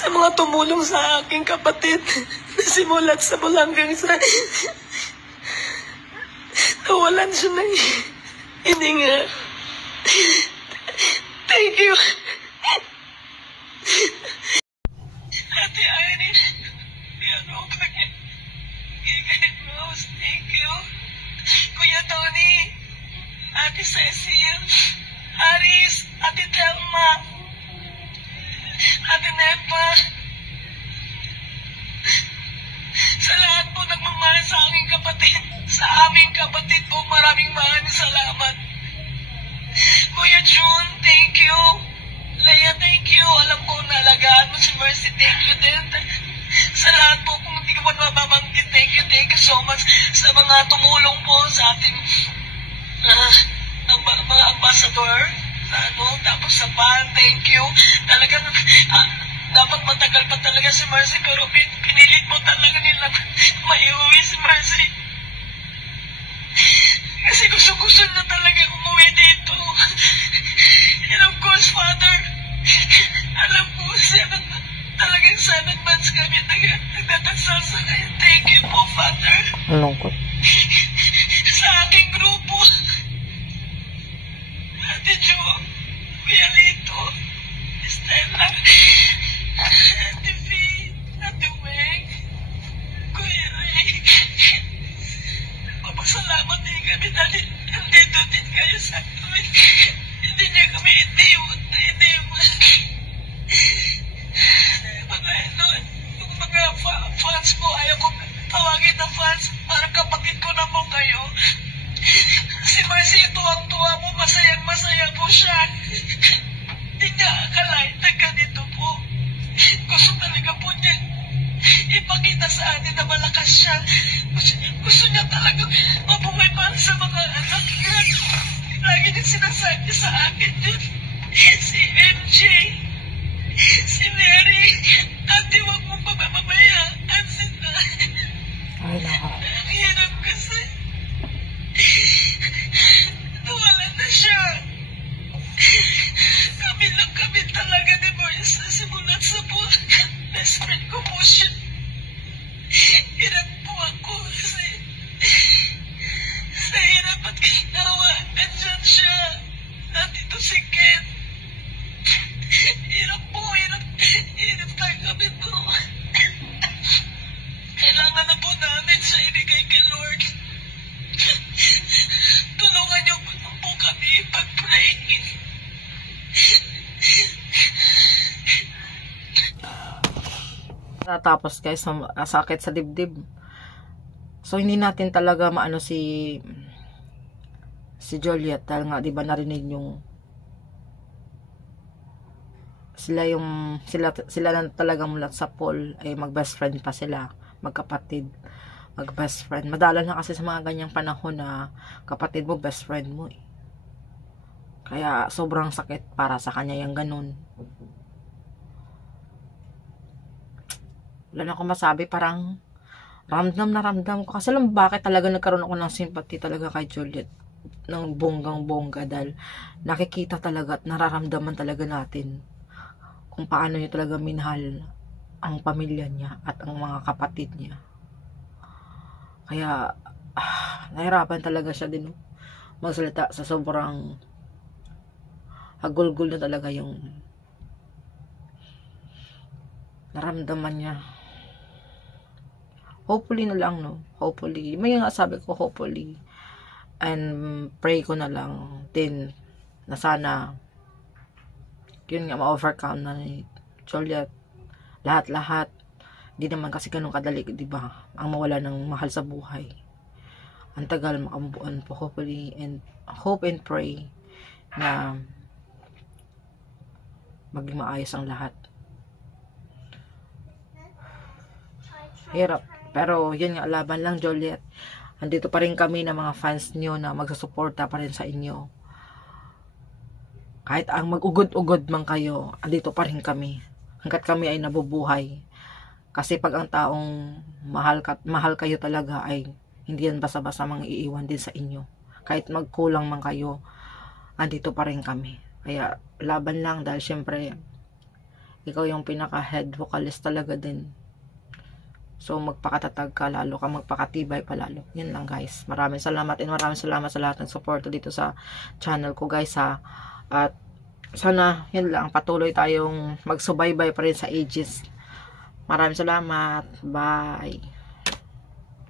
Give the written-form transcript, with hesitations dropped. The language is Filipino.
sa mga tumulong sa aking kapatid. Simulat sa bulanggang sa nawalan siya ng hininga. Thank you. Ate Irene, Piano Gigay Rose, thank you. Kuya Tony, Ate Cecil, Aris, Ate Telma, Ate Nepa, sa lahat po nagmamahal sa aming kapatid, sa aming kapatid po, maraming salamat. Kuya June, thank you. Leia, thank you. Alam ko naalagaan mo si Mercy, thank you din. Sa lahat po, kung hindi ko pa mababanggit, thank you so much. Sa mga tumulong po sa ating mga ambassador, tapos sa ban, thank you. Talagang, dapat matagal pa talaga si Mercy, pero pinilit mo talaga nilang maiuwi si Mercy. Kasi gusto na talaga umuwi dito. And of course, Father, alam ko, talagang 7 months kami nagdadasal sa kanya. Thank you po, Father. Malungkot. Sa aking grupo, Ate Jo, Kuya Lito, Stella, Ate V, Ate Weng, Kuya Ray. Papasalamat din kami dahil nandito din kayo sa amin. Hindi niyo kami mga fans po, ayaw ko tawagin na fans, parang kapatid ko na po kayo. Si Mercy, tuwang-tuwa mo, masayang-masaya po siya. Hindi niya akalain na ganito po. Gusto talaga po niya ipakita sa atin na malakas siya. Gusto niya talaga mabuhay para sa mga anak niya. Lagi din sinasabi sa akin yun. Si MJ, si Mary, ate, huwag mong pababayaan sila. Ay, nako. Ang hirap kasi. Nawala na siya. Kami talaga ni Morris simulat sa buwan. Best friend ko po siya. Hirap po ako kasi sa hirap at ginawa, andyan siya. Nandito si Ken. Hirap po, hirap tayo kami po. Kailangan na po namin sa ibigay kay Lord. Tulungan niyo po kami pag-pray. Tapos guys, sakit sa dibdib. So hindi natin talaga maano si Juliet dahil nga 'di ba narinig yung sila lang talaga mula sa Paul ay mag-best friend pa sila, magkapatid, mag-best friend. Madalang na kasi sa mga ganyang panahon na kapatid mo, best friend mo eh. Kaya sobrang sakit para sa kanya yung ganun. Wala na akong masabi, parang ramdam na ramdam ko. Kasi lang bakit talaga nagkaroon ako ng sympathy talaga kay Juliet ng bonggang-bongga dahil nakikita talaga at nararamdaman talaga natin kung paano niya talaga minahal ang pamilya niya at ang mga kapatid niya. Kaya nahirapan talaga siya din magsalita sa sobrang hagulgul na talaga yung naramdaman niya. Hopefully na lang, no? Hopefully. May nga sabi ko, hopefully. And pray ko na lang din na sana yun nga, ma-overcome na ni Juliet. Lahat-lahat. Di naman kasi ganun kadali, di ba? Ang mawala ng mahal sa buhay. Ang tagal makambuan po. Hopefully, and hope and pray na maging maayos ang lahat. Hirap. Pero yun nga, laban lang, Juliet. Andito pa rin kami na mga fans nyo na magsusuporta pa rin sa inyo. Kahit ang mag-ugod-ugod man kayo, andito pa rin kami. Hanggat kami ay nabubuhay. Kasi pag ang taong mahal kayo talaga ay hindi yan basta-basta mang iiwan din sa inyo. Kahit magkulang man kayo, andito pa rin kami. Kaya laban lang dahil syempre ikaw yung pinaka-head vocalist talaga din. So, magpakatatag ka, lalo ka magpakatibay pa lalo. Yun lang, guys. Maraming salamat and maraming salamat sa lahat ng support dito sa channel ko, guys, ha. At sana, yun lang, patuloy tayong magsubaybay pa rin sa ages. Maraming salamat. Bye.